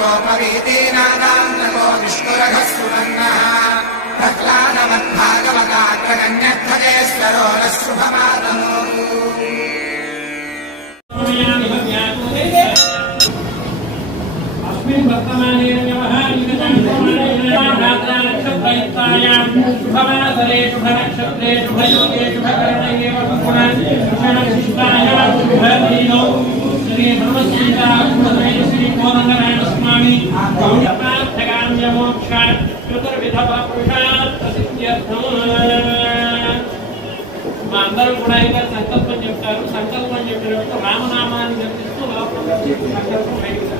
गोपवीतीनादान्नको विष्णुरघस्सुवर्णः प्रह्लादमद्भागवताग्रगण्यध्वजेश्वरो नः शुभमातनोतु। अस्मिन् वर्तमाने नक्षत्रयुक्तायां शुभमासरे शुभनक्षत्रे शुभयोगे शुभकरणे शुभशिष्टायां शुभदिनौ श्री ब्रह्मश्रीता श्री कोदण्डरायण स्वामी पार्थकाम्यमोक्ष चतुर्विधपुरुषार्थसिद्ध्यर्थम् మా అందరూ కూడా ఇంకా సంకల్పం చెప్తారు. సంకల్పం చెప్పినప్పుడు రామనామాన్ని జపిస్తూ సంకల్పం బయటకు.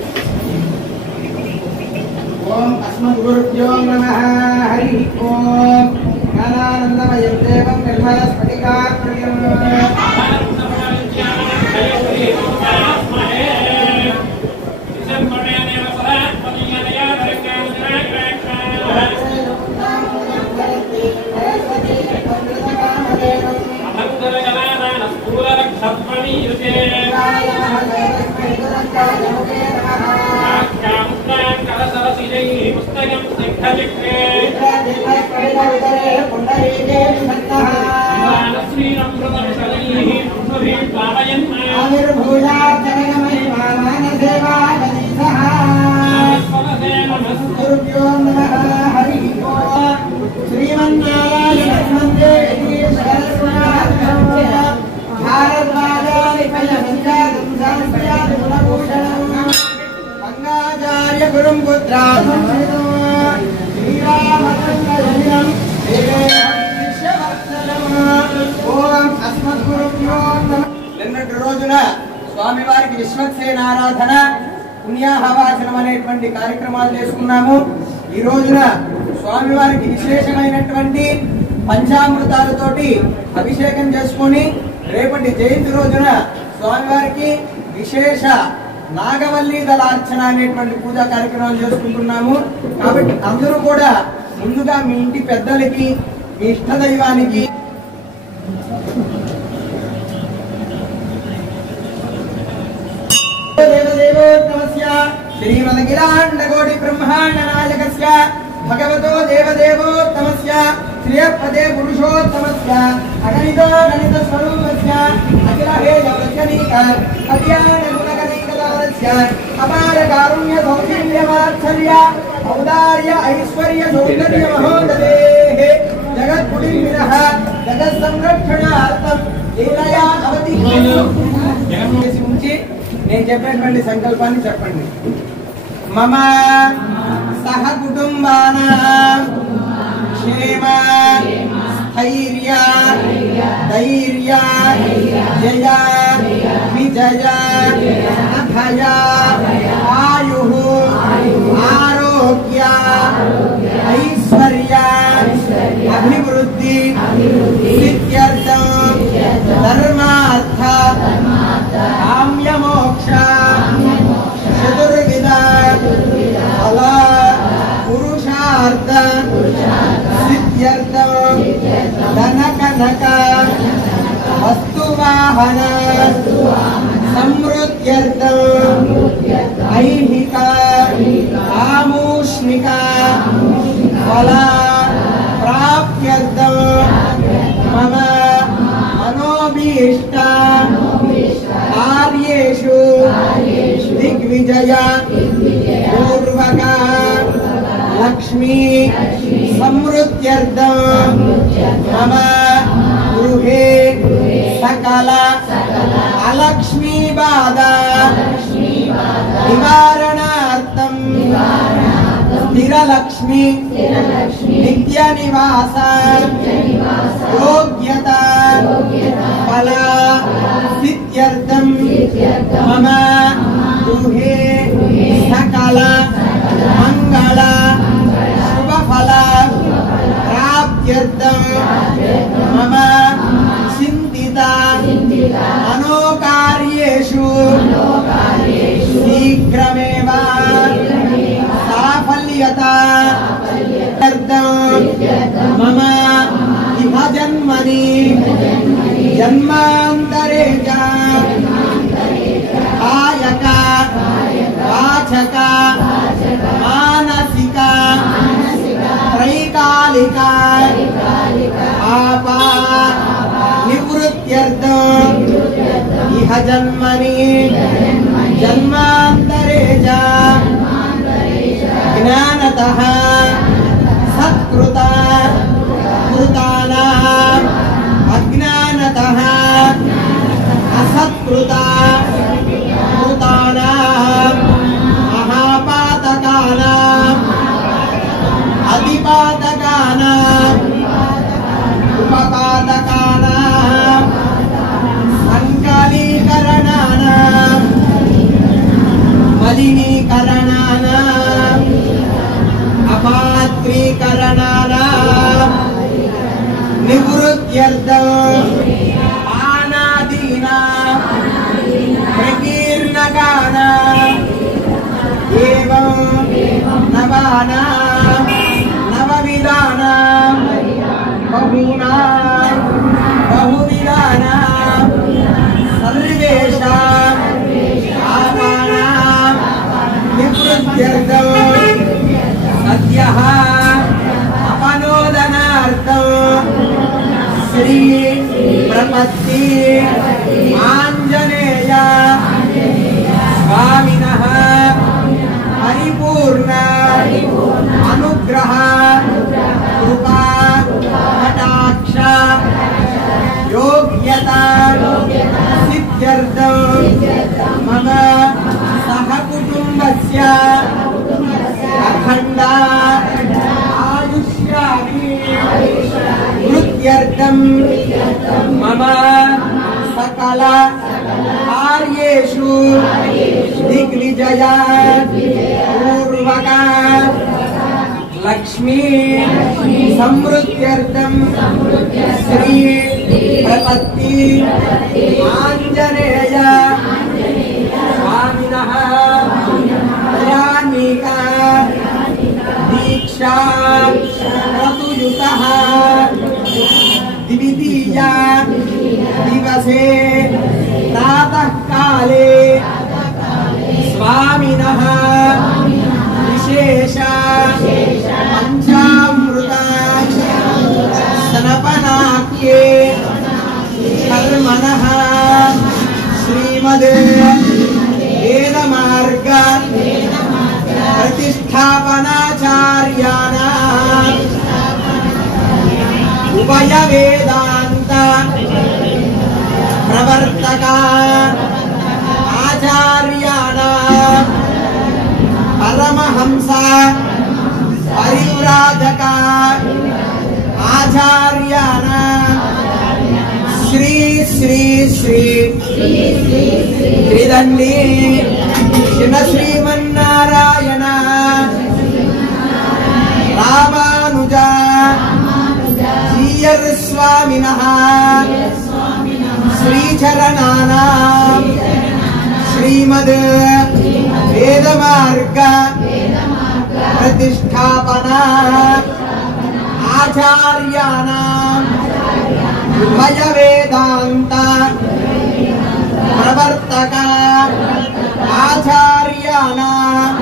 ఓం అస్మద్గురుభ్యో నమః. హరి ఓం జ్ఞానానందమయం దేవం నిర్మలస్ఫటికాకృతిం నిన్నటి రోజున స్వామివారికి విశ్వక్సేన ఆరాధన పుణ్యాహవాచనం అనేటువంటి కార్యక్రమాలు చేసుకున్నాము. ఈ రోజున స్వామివారికి విశేషమైనటువంటి పంచామృతాలతోటి అభిషేకం చేసుకుని రేపటి జయంతి రోజున స్వామివారికి విశేష నాగవల్లి దళార్చన అనేటువంటి పూజా కార్యక్రమాలు చేసుకుంటున్నాము. కాబట్టి అందరూ కూడా ముందుగా మీ ఇంటి పెద్దలకి మీ ఇష్ట దైవానికి దేవదేవోత్తమస్య శ్రీమదఖిలాండకోటి బ్రహ్మాండ నాయకస్య భగవతో దేవదేవోత్తమస్య శ్రియపదే పురుషోత్తమస్య అగణితో గణిత స్వరూపస్య అఖిల హేయ వచనిక కళ్యాణ గుణగణికదారస్య అపార కారుణ్య సౌశల్యవాత్సల్య ఔదార్య ఐశ్వర్య సౌందర్య మహోదదేః జగద్గుణినః జగత్ సంరక్షణార్థం లీలయా అవతి ఉంచి నేను చెప్పినటువంటి సంకల్పాన్ని చెప్పండి. మమ సహ కుటుంబానాం క్షేమ స్థైర్య ధైర్య జయ విజయ అభయ ఆయు ఆరోగ్య ఐశ్వర్య అభివృద్ధి సిద్ధ్యర్థం ధర్మార్థ కామ్యమోక్ష చతుర్విధ ఫల పురుషార్థ సిద్ధ్యర్థం ధన కనక వస్తువాహన సమృద్ధ్యర్థం ఐహిక ఆమూష్మిక ఫల ప్రాప్త్యర్థం మమ మనోభీష్ట కార్యేషు దిగ్విజయ పూర్వక లక్ష్మీ సమృద్ధ్యర్థం మమ గృహే సకల అలక్ష్మీ బాధ నివారణార్థం స్థిరలక్ష్మి నిత్య నివాస యోగ్యత ఫల సిద్ధ్యర్థం మమ గృహే సకల మంగళ శుభఫల ప్రాప్త్యర్థం మమ చింతిత మనోకార్యేషు శీఘ్రమేవ సాఫల్యత మమ ఇహ జన్మని జన్మాంతరే కాయక వాచక जन्मनि जन्मान्तरे च ज्ञानतः सत्कृता कृतानाम् अज्ञानतः असत्कृता कृतानाम् महापातकानाम् अधिपातकानाम् उपपातकानाम् संकलीकरणानाम् मलिनीकरणानाम् अपात्रीकरणानाम् निवृत्त्यर्थम् आनादीनाम् प्रकीर्णकानाम् एवं नवानाम् नवविधानाम् बहूनाम् बहुविधानाम् सर्वेषाम् पापानाम् निवृत्त्यर्थम् सद्यः अपनोदनार्थम् श्री प्रपत्ति आञ्जनेय स्वामिनः परिपूर्ण अनुग्रह कृपा कटाक्ष योग्यता सिद्ध्यर्थं मम सहकुटुम्बस्य अखण्ड आयुष्यामि वृद्ध्यर्थं मम सकल कार्येषु दिग्विजय पूर्वक लक्ष्मी समृद्ध्यर्थं श्री प्रपत्ति आञ्जनेय स्वामिनः दयान्विका दीक्षा क्रतुयुतः द्वितीय दिवसे प्रातः काले स्वामिनः विशेष पंचामृत स्नपनाख्ये कर्मणः श्रीमद् वेदमार्ग प्रतिष्ठापनाचार्याणाम् उभय वेदांत प्रवर्तक आचार्याणाम् परमहंस परिव्राजक आचार्याणाम् श्री श्री श्री त्रिदण्डी श्रीमन्नारायण रामानुज जीयर स्वामिनः श्रीचरणानाम् श्रीमद् वेदमार्ग प्रतिष्ठापना आचार्याणाम् उभय वेदांत प्रवर्तक आचार्याणाम्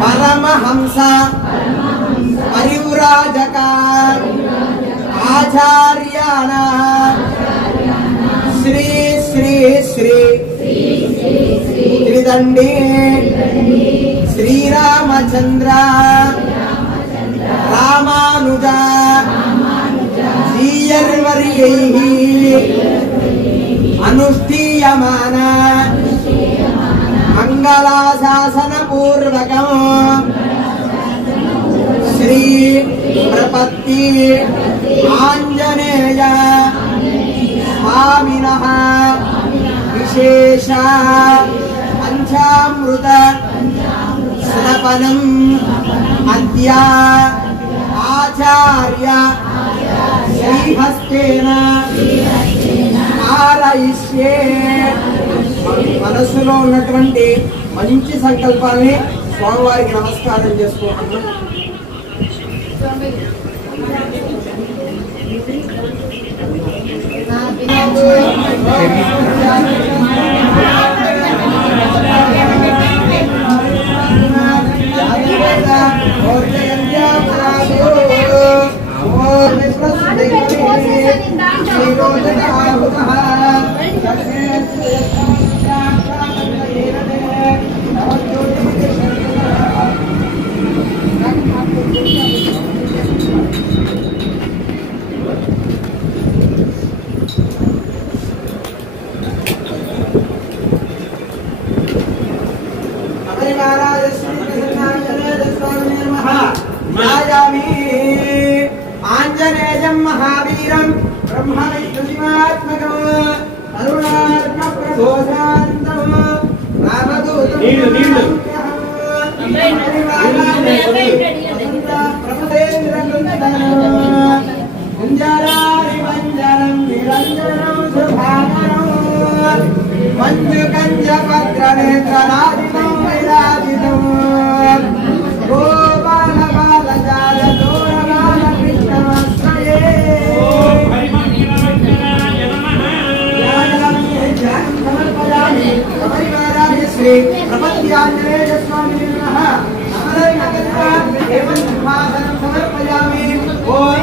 परमहंस परिव्राजक आचार्याणाम् श्री श्री श्री त्रिदण्डी श्रीरामचंद्र रामानुज जीयर्वर्यैः अनुष्ठीयमान मंगलाशासन पूर्वकम् श्री प्रपत्ति आञ्जनेय स्वामिनः विशेष पंचामृत स्नपनम् अद्य आचार्य श्रीहस्तेन कारयिष्ये। మనసులో ఉన్నటువంటి మంచి సంకల్పాన్ని స్వామివారికి నమస్కారం చేసుకుంటున్నాం. सपरिवाराय श्री प्रसन्नांजनेय स्वामिने नमः ध्यायामि आंजनेयं महावीरं ब्रह्म विष्णु शिवात्मकं करुणात्म प्रबोधान्तं रामदूतं कुञ्जरारिवञ्जनं निरञ्जनं शुभाकरं मञ्जुकञ्जपत्रनेत्रराजितं विराजितं गोपालबालजालदोरबालकृष्णमाश्रये समर्पयामि श्री प्रपद्याञ्जनेय स्वामिने नमः एवं सिंहासनं समर्पयामि ओम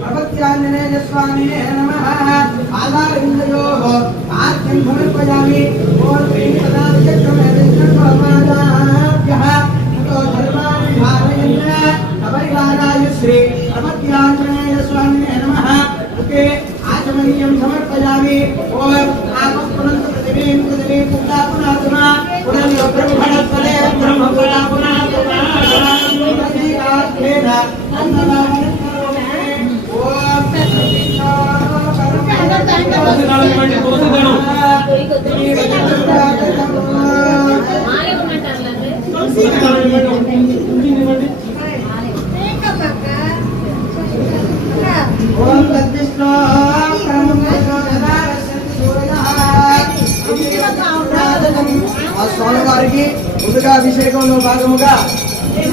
प्रपद्याञ्जनेय स्वामिने नमः आधारविन्दयोः आद्यं समर्पयामि ओम श्रीपदाचक्रमेभ्यः ततो धर्माणि भावयन् सपरिवाराय श्री प्रपद्याञ्जनेय स्वामिने नमः ओके आचमनीयं समर्पयामि ओम आपस्पुनन्त पृथिवीं पुनः पुनः ब्रह्मणस्पदे ब्रह्मपुरा पुनः స్వామివారికి ముందుగా అభిషేకంలో భాగముగా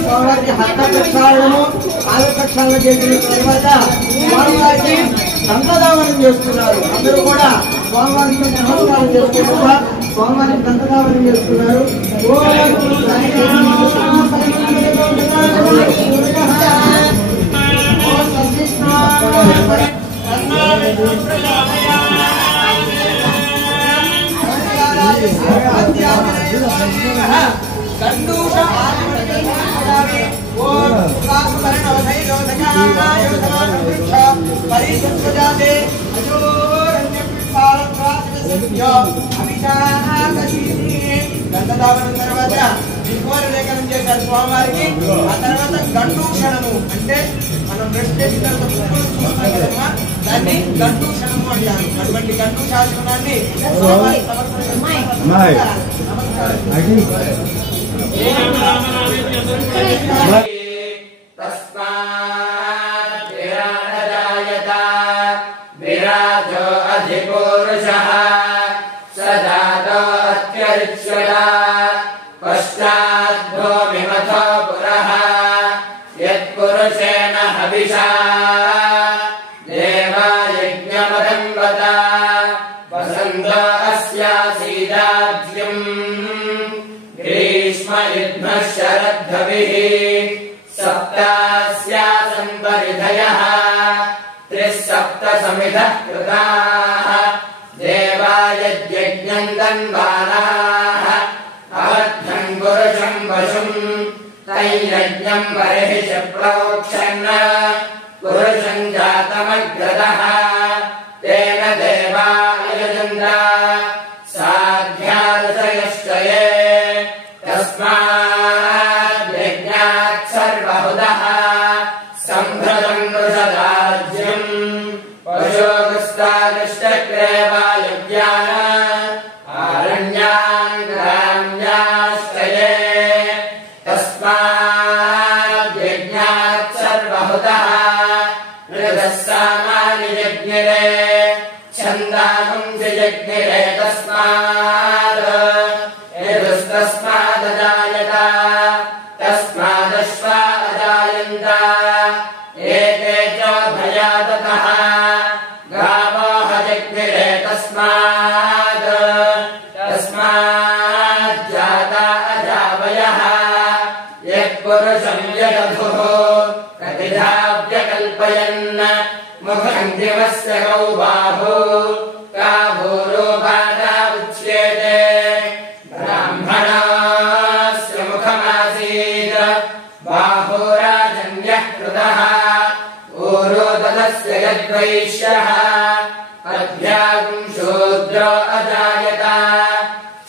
స్వామివారికి హస్త ప్రక్షాళనము పాద ప్రక్షాళన చేసిన తర్వాత స్వామివారికి దంతధావనం చేస్తున్నారు. అందరూ కూడా స్వామివారికి నమస్కారం చేసుకుంటా స్వామివారికి దంతధావనం చేస్తున్నారు. దంతధావనం తర్వాత లేఖనం చేశారు స్వామివారికి. ఆ తర్వాత గండూషణము అంటే మనం బ్రష్ చేసిన తర్వాత పువ్వులు చూస్తాం కదమ్మా, దాన్ని గండూషణము అంటారు. అటువంటి గండూషాసనాన్ని స్వామివారికి विराजो अधिपुरुषः सदातो अत्यरिच्यता पश्चाद्भूमिमथो पुरः यत्पुरुषेण हविषा देवायज्ञमदम्बत वसन्तो अस्यासीदाज्यम् ग्रीष्म युग्मः शरद्धविः सप्तास्यासन् परिधयः त्रिसप्त समिधः कृताः देवायज्ञम् तन्वानाः अवद्धम् पुरुषम् वशुम् तैयज्ञम् बर्हिष प्रोक्षन् पुरुषम् जातमग्रदः तेन देवा यजन्त साध्यादशयश्चये तस्माद्यज्ञात् सर्वहुदः सम्भृतम् वृषदाज्यम् पशोगस्तादृष्टक्रे वायुव्यान आरण्यान् ग्राम्याश्चये तस्माद्यज्ञात् सर्वहुतः मृगः सामानि जज्ञिरे छन्दागुंसि जज्ञिरे तस्मात् यदुस्तस्मादजायत तस्मादश्वा अजायन्त एते च भयादतः गावो जज्ञिरे तस्मात् जाता अजावयः यत्पुरुषं यदधुः प्रतिधाव्यकल्पयन् मुखं दिवस्य गौ बाहु काभूरोपादा उच्येते ब्राह्मणस्य मुखमासीत् बाहुराजन्यः कृतः ऊरो तदस्य यद्वैश्यः अभ्यागुं शूद्रो अजायत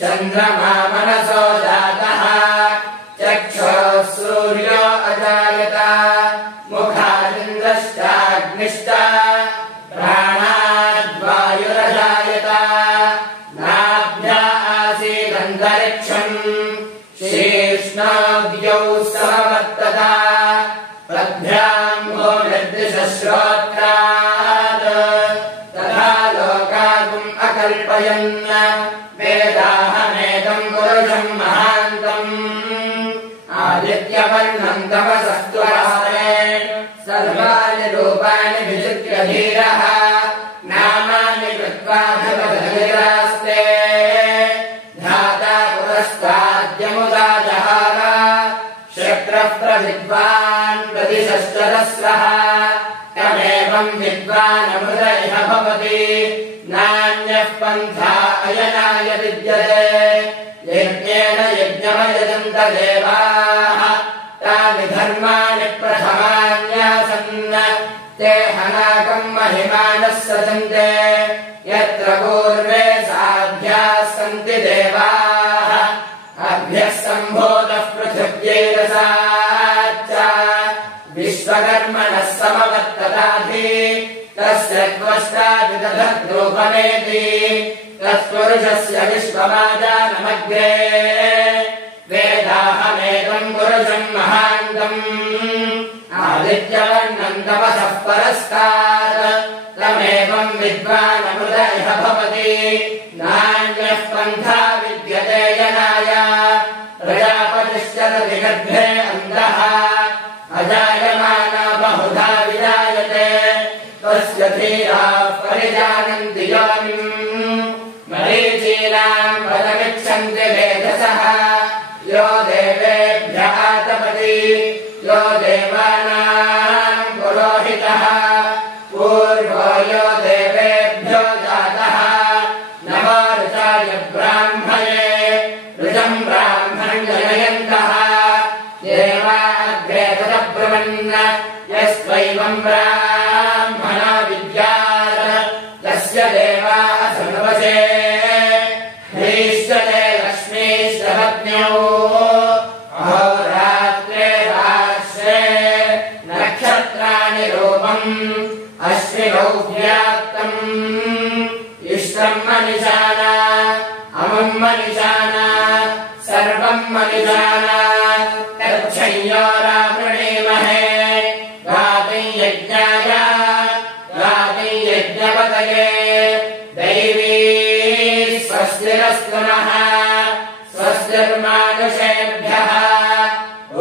चन्द्रमा मनसो जातः चक्षुः सूर्यो अजायत मुखादिन्द्रश्चाग्निश्च प्राणाद्वायुरजायत नाभ्या आसीदन्तरिक्षम् शीर्ष्णाद्यौ समवर्तत पद्भ्याम् भूमिर्दिशश्रोत्रात् तथा लोकागुम् अकल्पयन् वेदाहमेतम् पुरुषम् महान्तम् आदित्यवर्णम् तपसस्त्वरारे सर्वाणि रूपाणि विचित्य धीरः नामानि कृत्वाधिपतिरास्ते धाता पुरस्ताद्यमुदा जहार शक्रः प्रविद्वान् प्रतिशश्चरस्रः तमेवम् विद्वानमृत इह भवति नान्यः पन्था अयनाय विद्यते यज्ञेन यज्ञमयजन्त देवाः तानि धर्माणि प्रथमान्यासन् ते हनाकम् महिमानः सजन्ते यत्र पूर्वे साध्याः सन्ति देवाः अभ्यः सम्भूतः पृथिव्यैरसाच्च विश्वकर्मणः समवर्तताधि तस्य त्वष्टाभिदधद्रूपमेति तत्पुरुषस्य विश्वमाजानमग्रे वेदाहमेकम् पुरुषम् महान्तम् आदित्यवर्णम् तपसः परस्तात् तमेवम् विद्वानमृत इह भवति नान्यः पन्था विद्यते यनाय प्रजापतिश्चरति गर्भे अन्धः अजायमाना बहुधा विजायते तस्य धीराः परिजानन्ति योनिम् मरीचीनाम् पदमिच्छन्ति वेधसः यो देवेभ्यः तपति यो देवानाम् पुरोहितः पूर्वो यो देवेभ्यो जातः नमो ऋचाय ब्राह्मणे ऋजम् ब्राह्मण्ययन्तः देवाग्रे तदब्रुवन् यस्त्वैवम् ब्राह्मणो विद्यात् तस्य देवाः सर्वसे ह्रीश्चते लक्ष्मीश्च पत्न्यौ अहोरात्रे राश्रे नक्षत्राणि रूपम् अश्विनौ व्याप्तम् इष्टम् मनिषाना अमुम् मनिषाना सर्वम् मनिषाना तच्छंयोरावृणीमहे गातुं यज्ञाय गातुं यज्ञपतये दैवी स्वस्तिरस्तु नः स्वस्तिर्मानुषेभ्यः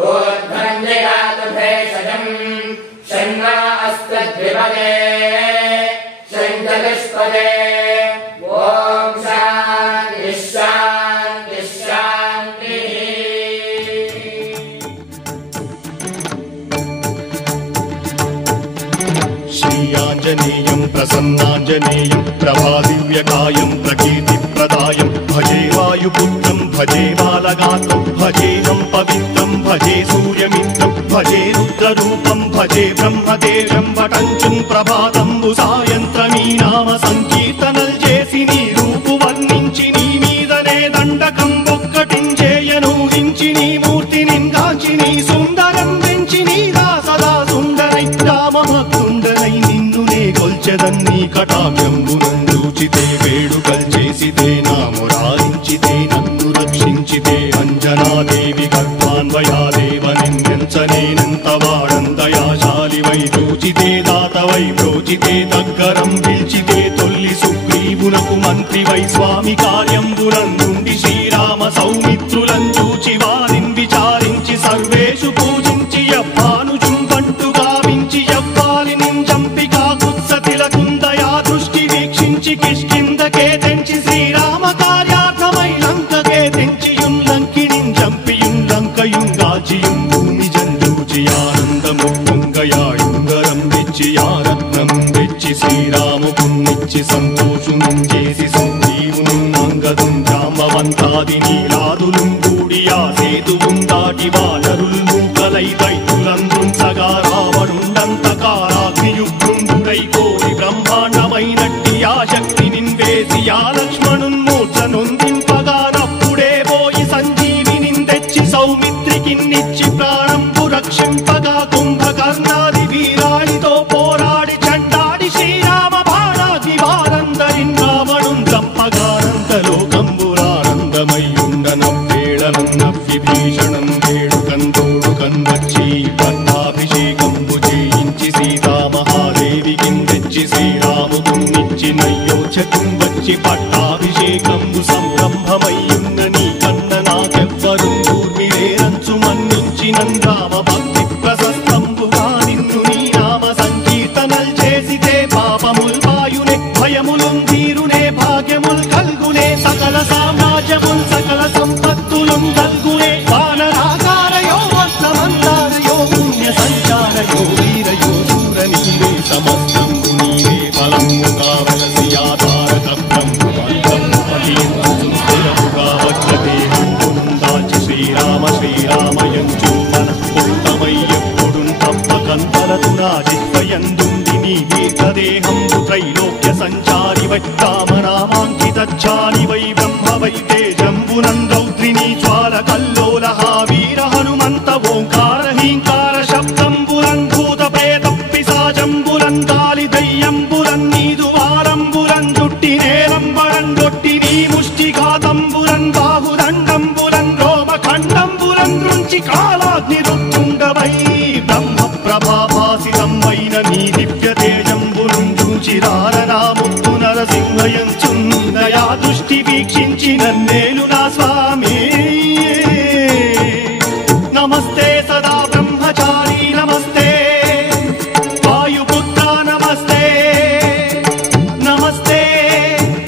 ऊर्ध्वम् जगातु भेषजम् शन्ना अस्त्वद्विपदे शञ्चतुष्पदे ॐ शान्तिः शान्तिः शान्तिः श्रीयाञ्जनेयं प्रसन्नाञ्जनेयं प्रभादिव्यकायं प्रकीर्तिप्रदायं भजे वायुपुत्रं भजे बालगात्रं भजेदं पवित्रं भजे सूर्यमित्रं भजे रुद्ररूपं भजे ब्रह्मदेव्यं वटञ्चुं प्रभाతంబు సాయంత్రమీ నామ సంకీర్తనల్ చేసి నీ రూపు వర్ణించి నీ మీదనే దండకం ఒక్కటించేయను హించి నీ మూర్తిని గాంచి నీ సుందరం వెంచి నీగా సదా సుందరై రామభక్తుండనై నిన్నునే కొల్చెదన్నీ కటాక్షంబునందూచితే వేడుకల్ చేసితే నా మురారించితే నన్ను రక్షించితే అంజనాదేవి గర్భాన్వయాదేవనెంచనేనంత వాడంతయాశాలివై చూచితే దాతవై ప్రోచితే దగ్గరం పిలిచితే తొల్లి సుగ్రీవునకు మంత్రివై స్వామి కార్యంబునందుండి శ్రీరామ సౌమిత్రులను చూచి వారిని విచారించి సర్వేషు పూజించి యవ్వానుజుంబంటు గావించి యవ్వాలిని చంపి కాకుత్సతిలకుందయా దృష్టి వీక్షించి కిష్కిందకే తెంచి శ్రీరామ కార్యార్థమై లంకకే తెంచియున్న సేనాదులుంగూడి ఆ సేతువుం దాటి వానరుల్ మూకలై దైతులందుంచగా రావణుండంతకారాగ్నియుగ్రుండుడై కోరి బ్రహ్మాండమైనట్టి ఆ శక్తి నిన్వేసి ఆ లక్ష్మణున్మూర్ఛనొందింపగా నప్పుడే పోయి సంజీవినిందెచ్చి సౌమిత్రికిన్నిచ్చి ప్రాణంబు రక్షింపగా కుంభకర్ణాది వీరాళితో పోరాడి చండాడి శ్రీరామ బాణాది వారందరిన్ రావణుం చంపగానంతలోకంబురానందమయ్యుండనవ్వేళనన్నవ్వి భీషణం వేడుకందోడు కన్వచ్చి పట్టాభిషేకంబు చేయించి సీతామహాదేవి కిందెచ్చి శ్రీరాముకున్నిచ్చి నయ్యోచకం వచ్చి పట్టాభిషేకంబు సంరంభమయ్యున్న నీ కన్న నాకెవ్వరు ఊర్మిలేరంచు మన్నించినన్ రామ భక్తి ప్రశస్తంబుగా నిన్ను నీ నామ సంకీర్తనల్ చేసితే పాపముల్ వాయునే భయములుం తీరునే భాగ్యముల్ కల్గునే సకల సామ్రాజ్యముల్ సకల సంపత్తులుం కల్గునే వానరాకారయో వర్తమంతారయో పుణ్య సంచారయో వీరయో శూర నీవే సమస్తంబు నీవే బలము కావలసి ఆధారకర్తంబు మంత్రము ఫలించు స్థిరముగా వజ్రదేహంబునుందాచి శ్రీరామ శ్రీరామయంచు మనఃపుట్టమయ్యెప్పుడున్ తప్పకంతలతు నా జిహ్వయందుండి నీ దీర్ఘదేహంబు త్రైలోక్య సంచారివై రామనామాంకితచ్చాలివై బ్రహ్మవై తేజంబునం రౌద్రిణీ జ్వాల కల్లోలహ వీర హనుమంత ఓంకార హీంకార శబ్దంబురం భూత ప్రేత పిశాచంబురం గాలి దయ్యంబురం నీదు వారంబురం జుట్టి నేలంబరం గొట్టి నీ ముష్టిఘాతంబురం బాహుదండంబురం రోమఖండంబురం నుంచి కాలాగ్ని రుత్తుండవై బ్రహ్మ ప్రభాభాసితమైన నీ దివ్య తేజంబురం చూచిరారనాముత్తు నరసింహయంచుందయా దృష్టి వీక్షించి నన్నేలు నా స్వామి నమస్తే సదా బ్రహ్మచారి నమస్తే వాయుపుత్ర నమస్తే నమస్తే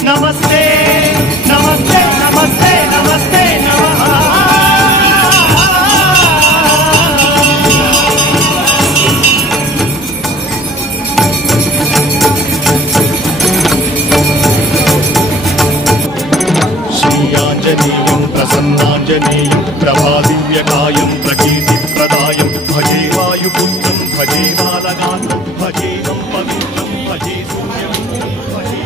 నమస్తే నమస్తే నమస్తే నమస్తే నమః శ్రీయాంజనేయం ప్రసన్నాంజనేయం ప్రభాదివ్యకాయం ప్రకీర్తిప్రదాయం భజే వాయుపుత్రం భజే బాలగాత్రం భజేహం పవిత్రం భజే సూర్యం భజే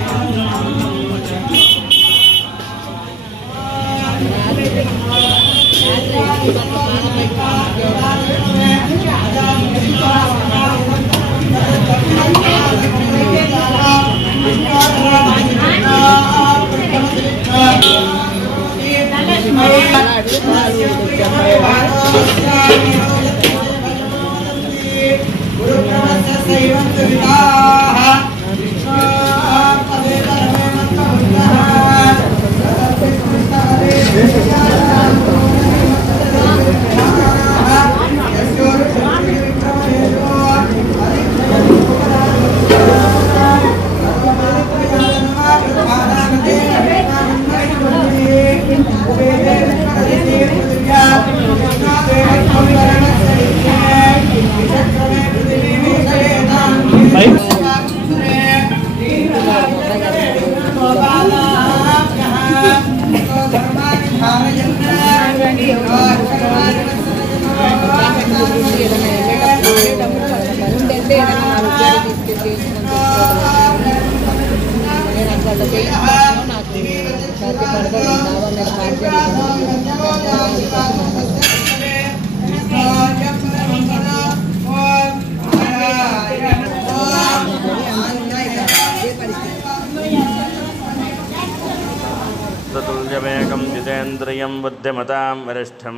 तुल्यमेकं जितेन्द्रियं बुद्धिमतां वरिष्ठं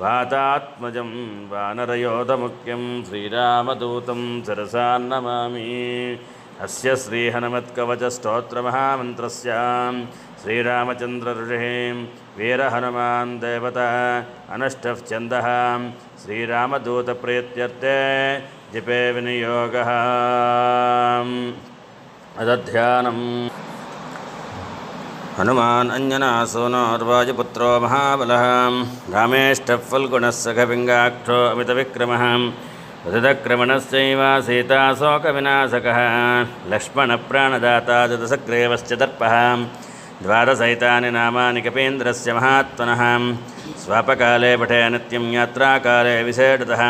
वातात्मजं वानरयोधमुख्यं श्रीरामदूतं शिरसा नमामि। अस्य श्रीहनुमत्कवचस्तोत्रमहामन्त्रस्य श्रीरामचन्द्रऋषिः वीरहनुमान् देवता अनष्टः श्रीरामदूतप्रीत्यर्थे जपे विनियोगः अदध्यानम्। हनुमान् अंजनासूनोर्वायुपुत्रो महाबलः रामेष्टफल्गुणस्सखपिङ्गाक्षो अमितविक्रमः उदितक्रमणस्यैव सीताशोकविनाशकः लक्ष्मणप्राणदाता जतसग्रीवश्च दर्पः द्वादशैतानि नामानि कपीन्द्रस्य महात्मनः स्वापकाले पठे नित्यं यात्राकाले विशेषतः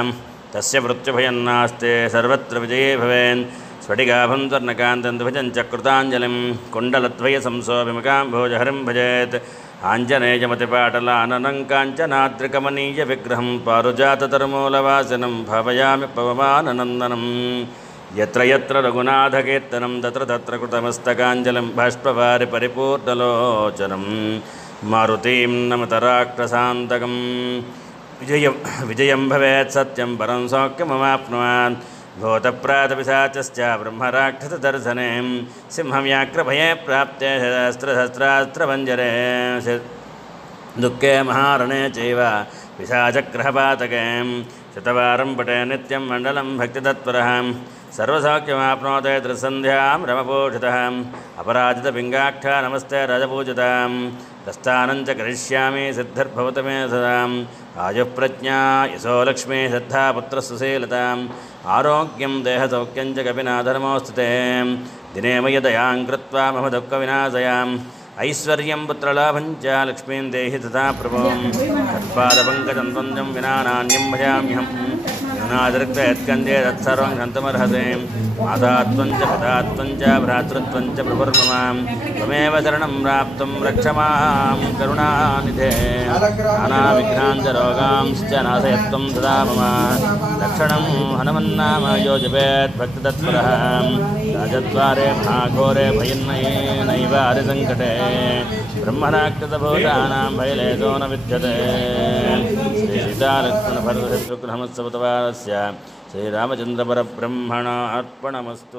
तस्य मृत्युभयं नास्ति सर्वत्र विजये भवेन् स्फटिकाभं स्वर्णकान्तं द्विभुजं च कृताञ्जलिं कुण्डलद्वयसंसोऽभिमुखाम्भोजहरिं भजेत् आञ्जनेयमतिपाटलाननं काञ्चनाद्रिकमनीयविग्रहं पारुजाततरुमूलवासिनं भावयामि पवमाननन्दनं यत्र यत्र रघुनाथकीर्तनं तत्र तत्र कृतमस्तकाञ्जलिं बाष्पवारि परिपूर्णलोचनं मारुतीं नमत राक्षसान्तकं विजयं भवेत् सत्यं परं सौख्यमवाप्नुवान् भूतप्रातपिशाचश्च ब्रह्मराक्षसदर्शने सिंहव्याघ्रभये प्राप्ते सहस्रास्त्रभञ्जरे दुःखे महारणे चैव पिशाचग्रहपातके शतवारं पठे नित्यं मण्डलं भक्तितत्परः सर्वसौख्यमाप्नोते त्रिसन्ध्यां रमपोषितः अपराजितपिङ्गाक्षा नमस्ते रजपूजितां प्रस्थानं च करिष्यामि सिद्धिर्भवतु मे सदाम् आयुःप्रज्ञा यशो लक्ष्मी श्रद्धा पुत्रसुशीलताम् आरोग्यं देहसौख्यं च कपिनाधर्मोऽस्तु ते दिने मयदयां कृत्वा मम दुःखविनाशयाम् ऐश्वर्यं पुत्रलाभं च लक्ष्मीं देहि तथा प्रभुं तत्पादपङ्कजं त्वं विना नान्यं भजाम्यहं नादृक्तयत्कन्दे तत्सर्वं गन्तुमर्हसे माता त्वं च पिता त्वं च भ्रातृत्वं च प्रभुर्ममां त्वमेव शरणं प्राप्तुं रक्ष मां करुणानिधे नानाविघ्नान् च रोगांश्च नाशयत्वं सदा मम लक्षणं हनुमन्नाम यो जपेत् भक्तितत्परः राजद्वारे महाघोरे भयन्नैव हरिसङ्कटे ब्रह्मराक्षसभूतानां भयलेशो न विद्यते श्रीसीतालक्ष्मणभरतशत्रुघ्नमत्सवतवारस्य श्रीरामचन्द्रपरब्रह्मणार्पणमस्तु।